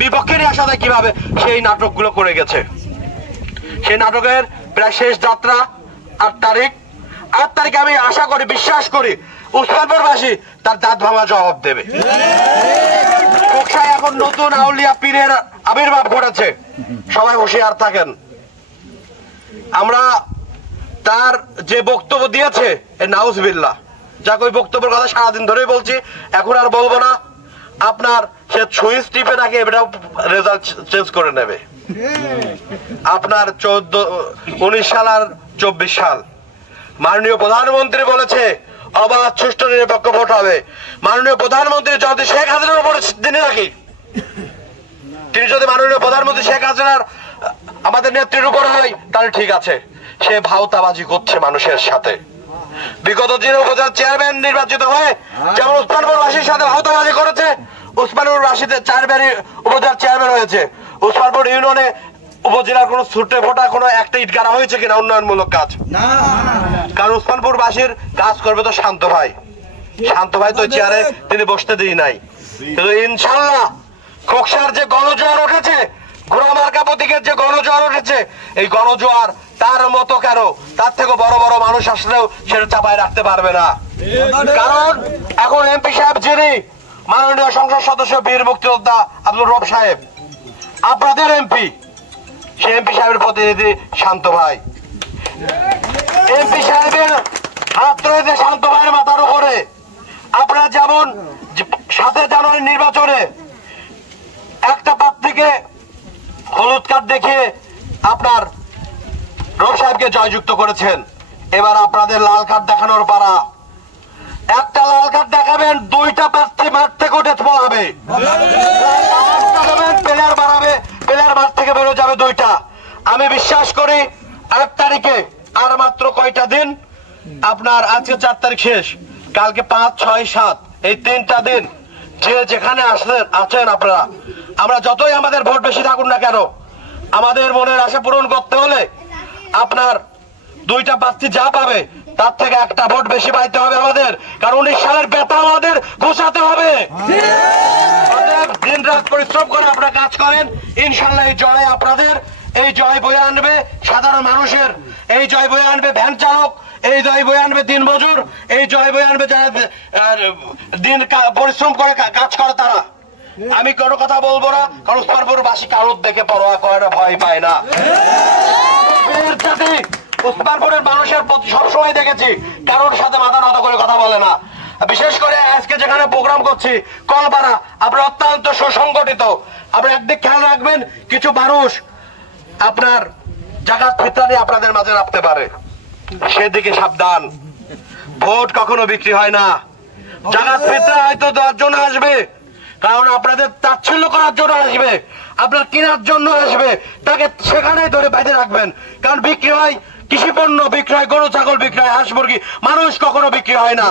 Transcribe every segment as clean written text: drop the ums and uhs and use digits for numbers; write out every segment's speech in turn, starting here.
বিপক্ষে নিয়ে আসা যায় কিভাবে সেই নাটকগুলো করে গেছে। সেই নাটকের প্রায় শেষ যাত্রা 8 তারিখে আমি আশা করি, বিশ্বাস করি উসমানপুরবাসী তার দাঁত ভাঙা জবাব দেবে। কোকসায় এখন নতুন আউলিয়া পীরের আবির্ভাব ঘটেছে, সবাই হুঁশিয়ার থাকেন। আমরা তার যে বক্তব্য দিয়েছে নাউজুবিল্লাহ, যাক ওই বক্তব্যের কথা সারাদিন ধরেই বলছি, এখন আর বলবো না। আপনার সে সুইচ টিপে থাকে, এটাও রেজাল্ট চেঞ্জ করে নেবে। আপনার 19 সাল আর 24 সাল মাননীয় প্রধানমন্ত্রী বলেছে অবাধ সুষ্ঠু নিরপেক্ষ ভোট হবে। মাননীয় প্রধানমন্ত্রী যদি শেখ হাসিনার উপরে দিনে রাখি, তিনি যদি মাননীয় প্রধানমন্ত্রী শেখ হাসিনার আমাদের নেত্রীর উপর হয় তাহলে ঠিক আছে। সে ভাওতাবাজি করছে মানুষের সাথে। বিগত দিনে উপজেলা চেয়ারম্যান নির্বাচিত হয়ে যেমন উসমানপুরবাসীর সাথে ভাওতাবাজি করেছে, উসমানপুরবাসীতে 4 বারই উপজেলা চেয়ারম্যান হয়েছে। উসমানপুর ইউনিয়নে উপজেলার কোন ছুটে ফোটা কোনো একটা ইট গাড়া হয়েছে কিনা উন্নয়নমূলক কাজ? কারণ উসমানপুরবাসীর কাজ করবে তো শান্ত ভাই। শান্ত ভাই তো চেয়ারে তিনি বসতে দিই নাই। কিন্তু ইনশাল্লাহ কোকসার যে গণজোয়ার উঠেছে, ঘোড়ামার্কা প্রতীকের যে গণজোয়ার উঠেছে, এই গণজোয়ার তার মতো কেন, তার থেকে বড় বড় মানুষ আসলেও সেটা চাপায় রাখতে পারবে না। কারণ এখন এমপি সাহেব যিনি মাননীয় সংসদ সদস্য বীর মুক্তিযোদ্ধা আব্দুল রব সাহেব, আপনাদের এমপি, সে এমপি সাহেবের প্রতিনিধি শান্ত ভাই। এমপি সাহেবের হাত রয়েছে শান্ত ভাইয়ের মাথার উপরে। আপনারা যেমন 7 জানুয়ারি নির্বাচনে একটা প্রার্থীকে হলুদ কার্ড দেখিয়ে আপনার রব সাহেবকে জয়যুক্ত করেছেন, এবার আপনাদের লাল কার্ড দেখানোর পালা। একটা লাল কার্ড দেখাবেন, 2টা প্রার্থী মাঠ থেকে উঠে পড়াবে, প্লেয়ার বাড়াবে, প্লেয়ার মাঠ থেকে বেরো যাবে 2টা। আমি বিশ্বাস করি 8 তারিখে আর মাত্র কয়টা দিন, আপনার আজকে 4 তারিখ শেষ, কালকে 5, 6, 7 এই 3টা দিন যে যেখানে আছেন আপনারা, আমরা যতই আমাদের ভোট বেশি থাকুন না কেন, আমাদের মনের আশা পূরণ করতে হলে আপনার 2টা প্রার্থী যা পাবে তার থেকে একটা ভোট বেশি পাইতে হবে আমাদের। কারণ 19 সালের বেতা আমাদের ঘোষাতে হবে। দিন রাত পরিশ্রম করে আপনারা কাজ করেন, ইনশাল্লাহ এই জয় আপনাদের, এই জয় বয়ে আনবে সাধারণ মানুষের, এই জয় বয়ে আনবে ভ্যান চালক, এই জয় বয়ে আনবে দিন মজুর, এই জয় বয়ে আনবে যারা দিন পরিশ্রম করে কাজ করে তারা। আমি কোনো কথা বলবো না, কারণ উসমানপুরবাসী কারোর দেখে পরোয়া করে না, ভয় পায় না। উসমানপুরের মানুষের প্রতি সবসময় দেখেছি কারোর সাথে মাথা নত করে কথা বলে না। বিশেষ করে আজকে যেখানে প্রোগ্রাম করছি কলপাড়া, আপনার অত্যন্ত সুসংগঠিত। আপনি একদিক খেয়াল রাখবেন, কিছু মানুষ আপনার জাকাত ফিতরা নিয়ে আপনাদের মাঝে রাখতে পারে, সেদিকে সাবধান। ভোট কখনো বিক্রি হয় না। জাকাত ফিতরা হয়তো দেওয়ার জন্য আসবে, কারণ আপনাদের তাচ্ছিল্য করার জন্য আসবে, আপনার কেনার জন্য আসবে, তাকে সেখানেই ধরে বেঁধে রাখবেন। কারণ বিক্রি হয় কৃষি পণ্য, বিক্রি হয় গরু ছাগল, বিক্রি হয় হাঁস মুরগি, মানুষ কখনো বিক্রি হয় না।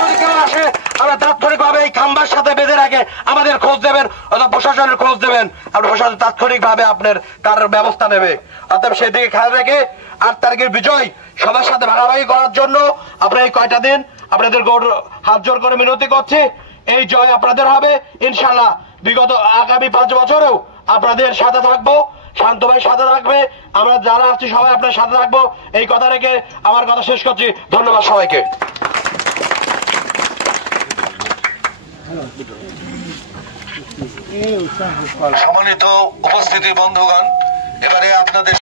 যদি কেউ আসে আমরা তাৎক্ষণিক ভাবে এই খাম্বার সাথে বেঁধে রাখে আমাদের খোঁজ দেবেন, অথবা প্রশাসনের খোঁজ দেবেন, আপনার প্রশাসন তাৎক্ষণিক ভাবে আপনার তার ব্যবস্থা নেবে। অর্থাৎ সেই দিকে খেয়াল রেখে 8 তারিখের বিজয় সবার সাথে ভাগাভাগি করার জন্য আপনার এই কয়টা দিন আপনাদের হাত জোর করে মিনতি করছি, এই জয় আপনাদের হবে ইনশাল্লাহ। বিগত আগামী 5 বছরেও আপনাদের সাথে থাকবো, শান্ত ভাই সাথে থাকবে, আমরা যারা আছি সবাই আপনার সাথে থাকবো, এই কথা রেখে আমার কথা শেষ করছি। ধন্যবাদ সবাইকে। সম্মানিত উপস্থিতি বন্ধুগণ, এবারে আপনাদের